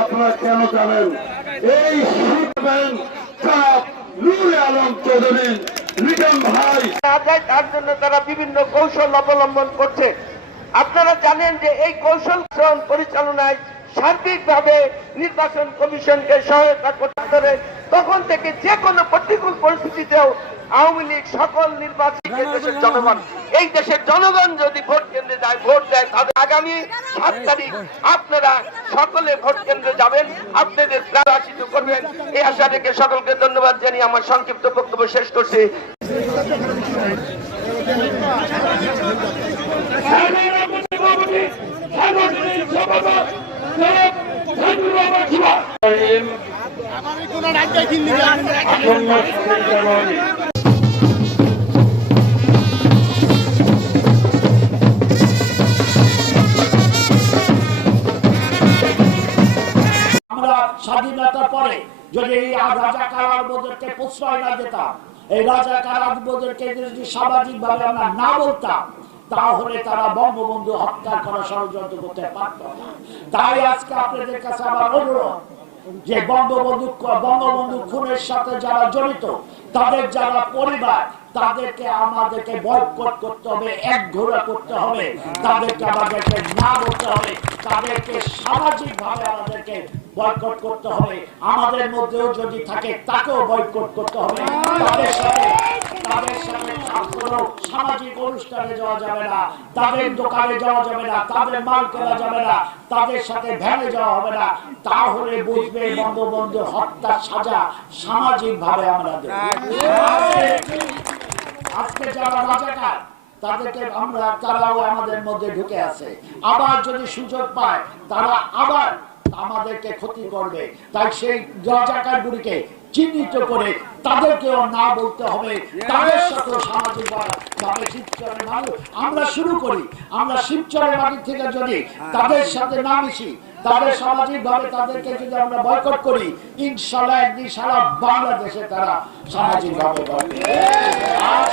আপনারা কেন জানেন এই শিখবেন কাপ আলম চৌধুরী রিটন ভাই তার জন্য তারা বিভিন্ন কৌশল অবলম্বন করছে। আপনারা জানেন যে এই কৌশল শ্রম পরিচালনায় সার্বিকভাবে নির্বাচন কমিশনকে সহায়তা করতে পারে তখন থেকে যে কোনো প্রতিকূল পরিস্থিতিতেও আওয়ামী লীগ সকল নির্বাচন দেশের জনগণ এই দেশের জনগণ যদি ভোট কেন্দ্রে যায় ভোট দেয় তাহলে আগামী সাত তারিখ আপনারা সকলে ভোট কেন্দ্রে যাবেন আপনাদের প্রাণাশিত করবেন। এই আশা রেখে সকলকে ধন্যবাদ জানিয়ে আমার সংক্ষিপ্ত বক্তব্য শেষ করছি। আমরা স্বাধীনতার পরে যদি এই রাজা কারাবদেরকে প্রশ্রয় না দিতাম, এই রাজা কারাবদেরকে যদি সামাজিক ভাবে আমরা না বলতাম তাহলে তারা বঙ্গবন্ধু হত্যা করা ষড়যন্ত্র করতে পারত তাই আজকে আপনাদের কাছে আমার অনুরোধ যে বঙ্গবন্ধু বঙ্গবন্ধু খুনের সাথে যারা জড়িত, তাদের যারা পরিবার, তাদেরকে আমাদেরকে বয়কট করতে হবে এক করতে হবে, তাদেরকে আমাদেরকে না বলতে হবে, তাদেরকে সামাজিক ভাবে আমাদেরকে বয়কট করতে হবে। আমাদের মধ্যেও যদি থাকে, তাকেও বয়কট করতে হবে। তাদের সাথে তাহলে বুঝবে বঙ্গবন্ধু হত্যার সাজা আমরা আজকে- যারা রাজাকার, তাদেরকে আমরা তারাও আমাদের মধ্যে ঢুকে আছে। আবার যদি সুযোগ পায়, তারা আবার আমাদেরকে ক্ষতি করবে। তাই সেই রাজাকার গুলিকে চিহ্নিত করে তাদেরকেও না বলতে হবে। তাদের সাথে সামাজিক ভাবে শিবচরের মানুষ আমরা শুরু করি। আমরা শিবচরের মাটির থেকে যদি তাদের সাথে না মিশি তাদের সামাজিকভাবে তাদেরকে যদি আমরা বয়কট করি ইনশাল্লাহ একদিন সারা বাংলাদেশে তারা সামাজিক ভাবে আজ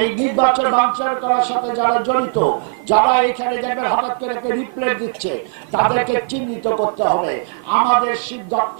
এই নির্বাচন বাঞ্চার করার সাথে যারা জড়িত, যারা এখানে দেখবেন হঠাৎ করে একটা রিপ্লেট দিচ্ছে, তাদেরকে চিহ্নিত করতে হবে। আমাদের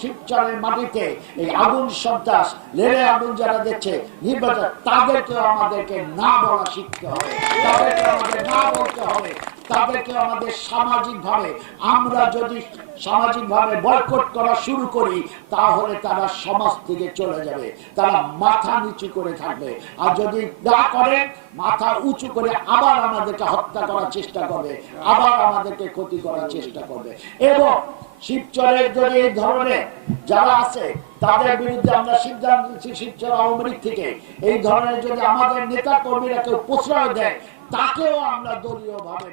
শিবচরের মাটিতে এই আগুন সন্ত্রাস লেড়ে আগুন যারা দেখছে নির্বাচন তাদেরকে আমাদেরকে না বলা শিখতে হবে। তাদেরকে আমাদের না বলতে হবে। তাদেরকে আমাদের সামাজিক ভাবে আমরা যদি সামাজিক ভাবে বয়কট করা শুরু করি তাহলে তারা সমাজ থেকে চলে যাবে। তারা মাথা নিচু করে থাকবে। আর যদি না করে মাথা উঁচু করে আবার আমাদেরকে হত্যা করার চেষ্টা করবে আবার আমাদেরকে ক্ষতি করার চেষ্টা করবে। এবং শিবচরের যদি এই ধরনের যারা আছে, তাদের বিরুদ্ধে আমরা সিদ্ধান্ত নিচ্ছি শিবচর আওয়ামী লীগ থেকে। এই ধরনের যদি আমাদের নেতা কর্মীরা কেউ প্রশ্রয় দেয়, তাকেও আমরা দলীয় ভাবে